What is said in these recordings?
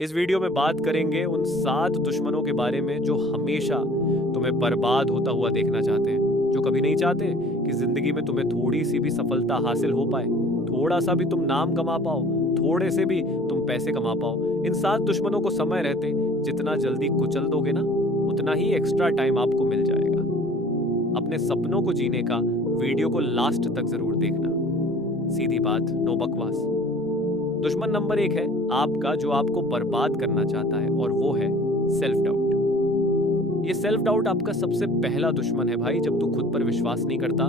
इस वीडियो में बात करेंगे उन 7 दुश्मनों के बारे में जो हमेशा तुम्हें बर्बाद होता हुआ देखना चाहते हैं, जो कभी नहीं चाहते कि जिंदगी में तुम्हें थोड़ी सी भी सफलता हासिल हो पाए, थोड़ा सा भी तुम नाम कमा पाओ, थोड़े से भी तुम पैसे कमा पाओ। इन 7 दुश्मनों को समय रहते जितना जल्दी कुचल दोगे ना, उतना ही एक्स्ट्रा टाइम आपको मिल जाएगा। अपने सपनों को जीने का वीडियो को लास्ट तक जरूर देखना। सीधी बात, नो बकवास। दुश्मन नंबर 1 है आपका, जो आपको बर्बाद करना चाहता है, और वो है सेल्फ डाउट। ये सेल्फ डाउट आपका सबसे पहला दुश्मन है भाई। जब तू खुद पर विश्वास नहीं करता,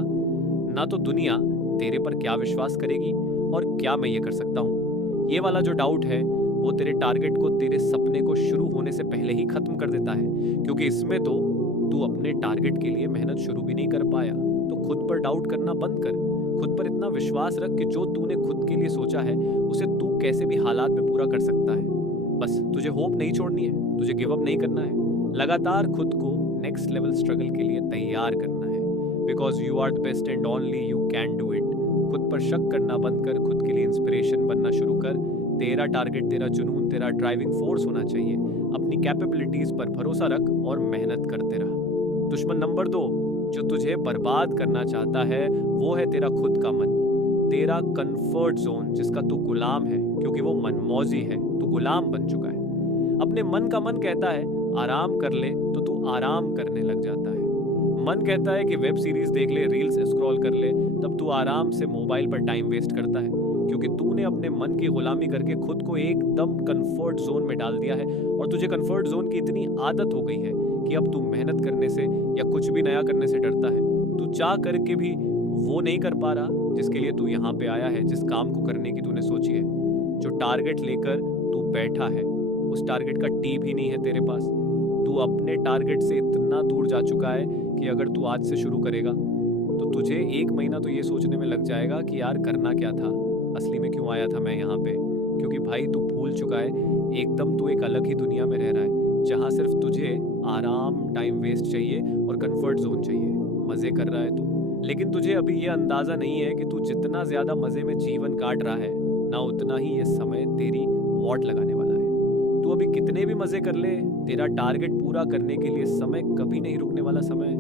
ना तो दुनिया तेरे पर क्या विश्वास करेगी और क्या मैं ये कर सकता हूं। ये वाला जो डाउट है वो तेरे टारगेट को, तेरे सपने को शुरू होने से पहले ही खत्म कर देता है, क्योंकि इसमें तो तू अपने टारगेट के लिए मेहनत शुरू भी नहीं कर पाया। तो खुद पर डाउट करना बंद कर। खुद पर इतना विश्वास रख कि जो तूने खुद के लिए सोचा है उसे तू कैसे भी हालात में पूरा कर सकता है। बस तुझे होप नहीं छोड़नी है, तुझे गिव अप नहीं करना है। लगातार खुद को नेक्स्ट लेवल स्ट्रगल के लिए तैयार करना है, because you are the best and only you can do it. खुद पर शक करना बंद कर, खुद के लिए इंस्पिरेशन बनना शुरू कर। तेरा टारगेट, तेरा जुनून, तेरा ड्राइविंग फोर्स होना चाहिए। अपनी कैपेबिलिटीज पर भरोसा रख और मेहनत करते रह। दुश्मन नंबर 2 जो तुझे बर्बाद करना चाहता है वो है तेरा खुद का मन, तेरा कंफर्ट जोन, जिसका तू गुलाम है, क्योंकि वो मनमौजी है, तू गुलाम बन चुका है। अपने मन का मन कहता है आराम कर ले, तो तू आराम करने लग जाता है। मन कहता है कि वेब सीरीज देख ले, रील्स स्क्रॉल कर ले, तब तू आराम से मोबाइल पर टाइम वेस्ट करता है, क्योंकि तूने अपने मन की गुलामी करके खुद को एकदम कंफर्ट जोन में डाल दिया है। और तुझे कंफर्ट जोन की इतनी आदत हो गई है कि अब तू मेहनत करने से या कुछ भी नया करने से डरता है। तू चाह करके भी वो नहीं कर पा रहा जिसके लिए तू यहाँ पे आया है, जिस काम को करने की तूने सोची है। जो टारगेट लेकर तू बैठा है, उस टारगेट का टी भी नहीं है तेरे पास। तू अपने टारगेट से इतना दूर जा चुका है कि अगर तू आज से शुरू करेगा तो तुझे 1 महीना तो ये सोचने में लग जाएगा कि यार करना क्या था, असली में क्यों आया था मैं यहाँ पे। क्योंकि भाई तू भूल चुका है, एकदम तू एक अलग ही दुनिया में रह रहा है, जहाँ सिर्फ तुझे आराम, टाइम वेस्ट चाहिए और कंफर्ट जोन चाहिए। मजे कर रहा है तू, लेकिन तुझे अभी ये अंदाजा नहीं है कि तू जितना ज्यादा मजे में जीवन काट रहा है ना, उतना ही ये समय तेरी वॉट लगाने वाला है। तू अभी कितने भी मजे कर ले, तेरा टारगेट पूरा करने के लिए समय कभी नहीं रुकने वाला। समय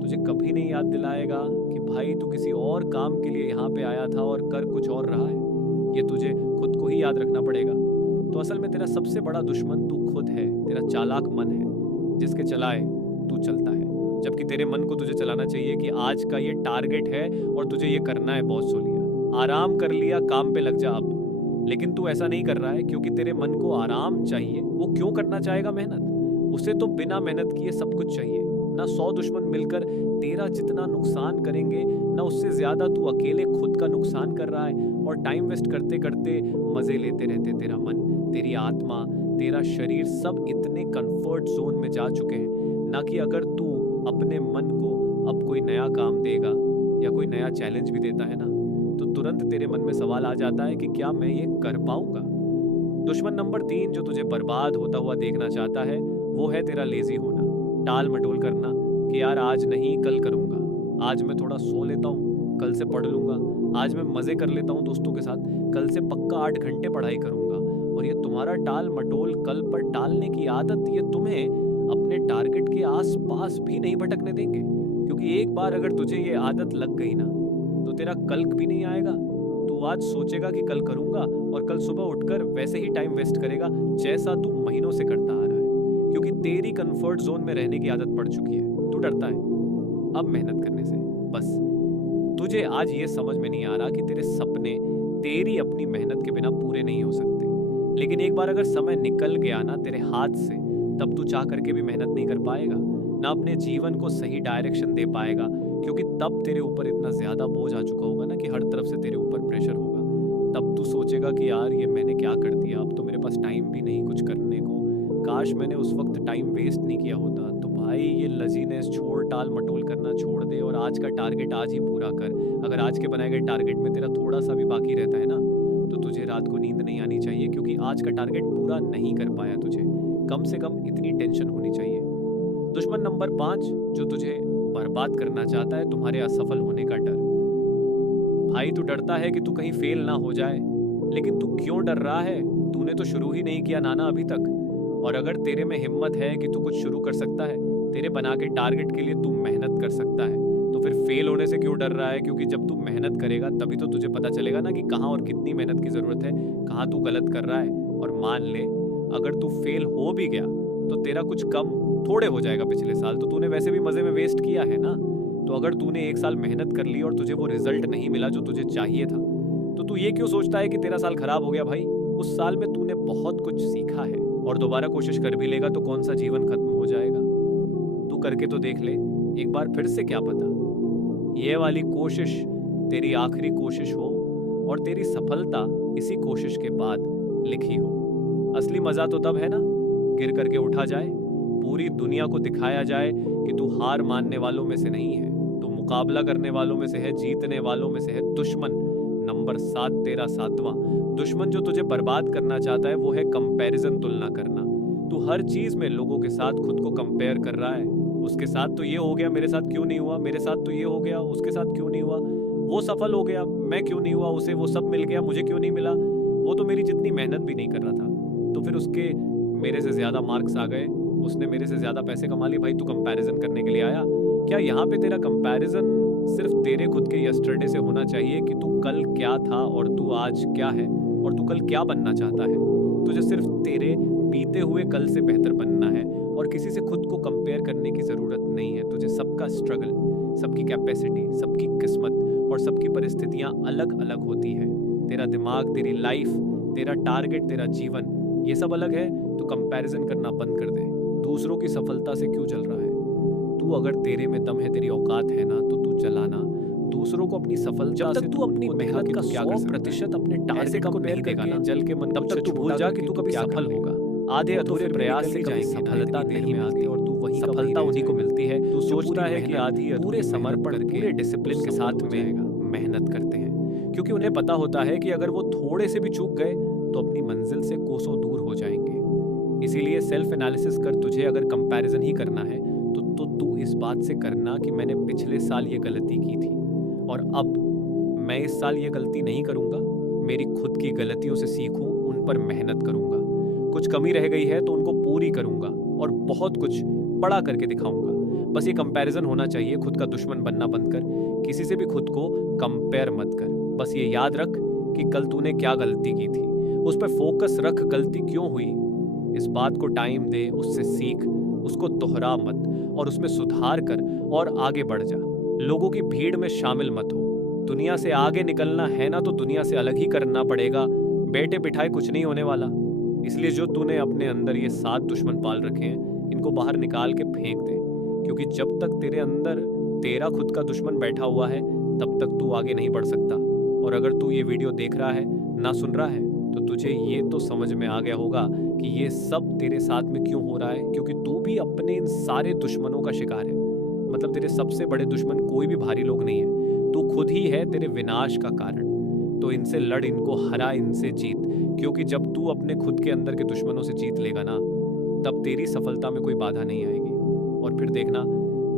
तुझे कभी नहीं याद दिलाएगा कि भाई तू किसी और काम के लिए यहाँ पे आया था और कर कुछ और रहा है। ये तुझे खुद को ही याद रखना पड़ेगा। तो असल में तेरा सबसे बड़ा दुश्मन तू खुद है, तेरा चालाक मन है, जिसके चलाए तू चलता है। जबकि तेरे मन को तुझे चलाना चाहिए कि आज का ये टारगेट है और तुझे ये करना है। बहुत सो लिया, आराम कर लिया, काम पे लग जा अब। लेकिन तू ऐसा नहीं कर रहा है, क्योंकि तेरे मन को आराम चाहिए। वो क्यों करना चाहेगा मेहनत? उसे तो बिना मेहनत किए सब कुछ चाहिए। ना 100 दुश्मन मिलकर तेरा जितना नुकसान करेंगे, ना उससे ज्यादा तू अकेले खुद का नुकसान कर रहा है। और टाइम वेस्ट करते करते मजे लेते रहते तेरा मन, तेरी आत्मा, तेरा शरीर सब इतने कंफर्ट जोन में जा चुके हैं ना, कि अगर तू अपने मन को अब कोई नया काम देगा या कोई नया चैलेंज भी देता है ना, तो तुरंत तेरे मन में सवाल आ जाता है कि क्या मैं ये कर पाऊंगा। दुश्मन नंबर 3 जो तुझे बर्बाद होता हुआ देखना चाहता है वो है तेरा लेजी होना, टाल मटोल करना कि यार आज नहीं कल करूंगा, आज मैं थोड़ा सो लेता हूँ, कल से पढ़ लूंगा, आज मैं मजे कर लेता हूँ दोस्तों के साथ, कल से पक्का 8 घंटे पढ़ाई करूंगा। और ये तुम्हारा टाल मटोल, कल पर टालने की आदत, ये तुम्हें अपने टारगेट के आसपास भी नहीं भटकने देंगे। क्योंकि एक बार अगर तुझे ये आदत लग गई ना, तो तेरा कल भी नहीं आएगा। तू आज सोचेगा कि कल करूंगा और कल सुबह उठकर वैसे ही टाइम वेस्ट करेगा जैसा तू महीनों से करता आ रहा है, क्योंकि तेरी कंफर्ट जोन में रहने की आदत पड़ चुकी है। तू डरता है अब मेहनत करने से। बस तुझे आज ये समझ में नहीं आ रहा कि तेरे सपने तेरी अपनी मेहनत के बिना पूरे नहीं हो सकते। लेकिन एक बार अगर समय निकल गया ना तेरे हाथ से, तब तू चाह करके भी मेहनत नहीं कर पाएगा, ना अपने जीवन को सही डायरेक्शन दे पाएगा, क्योंकि तब तेरे ऊपर इतना ज्यादा बोझ आ चुका होगा ना कि हर तरफ से तेरे ऊपर प्रेशर होगा। तब तू सोचेगा कि यार ये मैंने क्या कर दिया, अब तो मेरे पास टाइम भी नहीं कुछ करने को, काश मैंने उस वक्त टाइम वेस्ट नहीं किया होता। तो भाई ये लजीनेस छोड़, टाल मटोल करना छोड़ दे और आज का टारगेट आज ही पूरा कर। अगर आज के बनाए गए टारगेट में तेरा थोड़ा सा भी बाकी रहता है ना, तो तुझे रात को नींद नहीं आनी चाहिए, क्योंकि आज का टारगेट पूरा नहीं कर पाया तुझे। कम से कम इतनी टेंशन होनी चाहिए। दुश्मन नंबर 5 जो तुझे बर्बाद करना चाहता है, तुम्हारे असफल होने का डर। भाई तू डरता है कि तू कहीं फेल ना हो जाए, लेकिन तू क्यों डर रहा है? तूने तो शुरू ही नहीं किया नाना अभी तक। और अगर तेरे में हिम्मत है कि तू कुछ शुरू कर सकता है, तेरे बना के टारगेट के लिए तू मेहनत कर सकता है, तो फिर फेल होने से क्यों डर रहा है? क्योंकि जब तू मेहनत करेगा तभी तो तुझे पता चलेगा ना कि कहाँ और कितनी मेहनत की ज़रूरत है, कहाँ तू गलत कर रहा है। और मान ले अगर तू फेल हो भी गया तो तेरा कुछ कम थोड़े हो जाएगा। पिछले साल तो तूने वैसे भी मज़े में वेस्ट किया है ना। तो अगर तूने एक साल मेहनत कर ली और तुझे वो रिजल्ट नहीं मिला जो तुझे चाहिए था, तो तू ये क्यों सोचता है कि तेरा साल खराब हो गया? भाई, उस साल में तूने बहुत कुछ सीखा है, और दोबारा कोशिश कर भी लेगा तो कौन सा जीवन खत्म हो जाएगा? तू करके तो देख ले एक बार फिर से, क्या पता ये वाली कोशिश तेरी आखिरी कोशिश हो और तेरी सफलता इसी कोशिश के बाद लिखी हो। असली मजा तो तब है ना, गिर करके उठा जाए, पूरी दुनिया को दिखाया जाए कि तू हार मानने वालों में से नहीं है, तू मुकाबला करने वालों में से है, जीतने वालों में से है। दुश्मन नंबर 7 तेरा 7वां दुश्मन जो तुझे बर्बाद करना चाहता है वो है कंपैरिजन, तुलना करना। तू हर चीज में लोगों के साथ खुद को कंपेयर कर रहा है। उसके साथ तो ये हो गया, मेरे साथ क्यों नहीं हुआ? मेरे साथ तो ये हो गया, उसके साथ क्यों नहीं हुआ? वो सफल हो गया, मैं क्यों नहीं हुआ? उसे वो सब मिल गया, मुझे क्यों नहीं मिला? वो तो मेरी जितनी मेहनत भी नहीं कर रहा था, तो फिर उसके मेरे से ज्यादा मार्क्स आ गए, उसने मेरे से ज्यादा पैसे कमा लिए। भाई तू कंपैरिजन करने के लिए आया क्या? यहाँ पे तेरा कंपैरिजन सिर्फ तेरे खुद के यस्टरडे से होना चाहिए कि तू कल क्या था और तू आज क्या है, और तू कल क्या बनना चाहता है। तुझे सिर्फ तेरे बीते हुए कल से बेहतर बनना है और किसी से खुद को कंपेयर करने की ज़रूरत नहीं है तुझे। सबका स्ट्रगल, सबकी कैपेसिटी, सबकी किस्मत और सबकी परिस्थितियाँ अलग अलग होती है। तेरा दिमाग, तेरी लाइफ, तेरा टारगेट, तेरा जीवन, ये सब अलग है। तो कंपैरिजन करना बंद कर दे। दूसरों की सफलता से क्यों जल रहा है? तू अगर तेरे में दम है, तेरी औकात है ना, तो तू चलाना। दूसरों को अपनी सफलता से तू अपनी मेहनत का 100% अपने टारगेट को नहीं देगा ना, जल के मन तब तक तू भूल जा कि तू कभी सफल होगा। आधे अधूरे प्रयास से कभी सफलता नहीं मिलती और तू वही सफलता उन्हीं को मिलती है। तू सोचता है कि आधी पूरे समर्पण, पूरे डिसिप्लिन के साथ में मेहनत करते हैं, क्योंकि उन्हें पता होता है कि अगर वो थोड़े से भी चूक गए तो अपनी मंजिल से कोसों दूर हो जाएंगे। इसीलिए सेल्फ एनालिसिस कर। तुझे अगर कंपैरिजन ही करना है तो तू इस बात से करना कि मैंने पिछले साल ये गलती की थी और अब मैं इस साल ये गलती नहीं करूंगा। मेरी खुद की गलतियों से सीखूं, उन पर मेहनत करूंगा। कुछ कमी रह गई है तो उनको पूरी करूंगा और बहुत कुछ बड़ा करके दिखाऊंगा। बस ये कंपैरिजन होना चाहिए। खुद का दुश्मन बनना बंद कर, किसी से भी खुद को कंपेयर मत कर। बस ये याद रख कि कल तूने क्या गलती की थी, उस पर फोकस रख। गलती क्यों हुई इस बात को टाइम दे, उससे सीख, उसको दोहरा मत और उसमें सुधार कर और आगे बढ़ जा। लोगों की भीड़ में शामिल मत हो। दुनिया से आगे निकलना है ना तो दुनिया से अलग ही करना पड़ेगा। बैठे बिठाए कुछ नहीं होने वाला। इसलिए जो तूने अपने अंदर ये 7 दुश्मन पाल रखे हैं, इनको बाहर निकाल के फेंक दे, क्योंकि जब तक तेरे अंदर तेरा खुद का दुश्मन बैठा हुआ है तब तक तू आगे नहीं बढ़ सकता। और अगर तू ये वीडियो देख रहा है ना सुन रहा है तो तुझे ये तो समझ में आ गया होगा कि ये सब तेरे साथ में क्यों हो रहा है, क्योंकि तू भी अपने इन सारे दुश्मनों का शिकार है। मतलब तेरे सबसे बड़े दुश्मन कोई भी भारी लोग नहीं है, तू खुद ही है तेरे विनाश का कारण। तो इनसे लड़, इनको हरा, इनसे जीत, क्योंकि जब तू अपने खुद के अंदर के दुश्मनों से जीत लेगा ना, तब तेरी सफलता में कोई बाधा नहीं आएगी। और फिर देखना,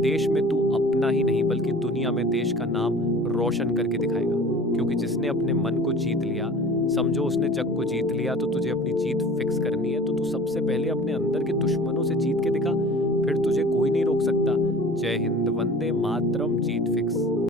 देश में तू अपना ही नहीं बल्कि दुनिया में देश का नाम रोशन करके दिखाएगा। क्योंकि जिसने अपने मन को जीत लिया, समझो उसने जग को जीत लिया। तो तुझे अपनी जीत फिक्स करनी है तो तू सबसे पहले अपने अंदर के दुश्मनों से जीत के दिखा, फिर तुझे कोई नहीं रोक सकता। जय हिंद, वंदे मातरम, जीत फिक्स।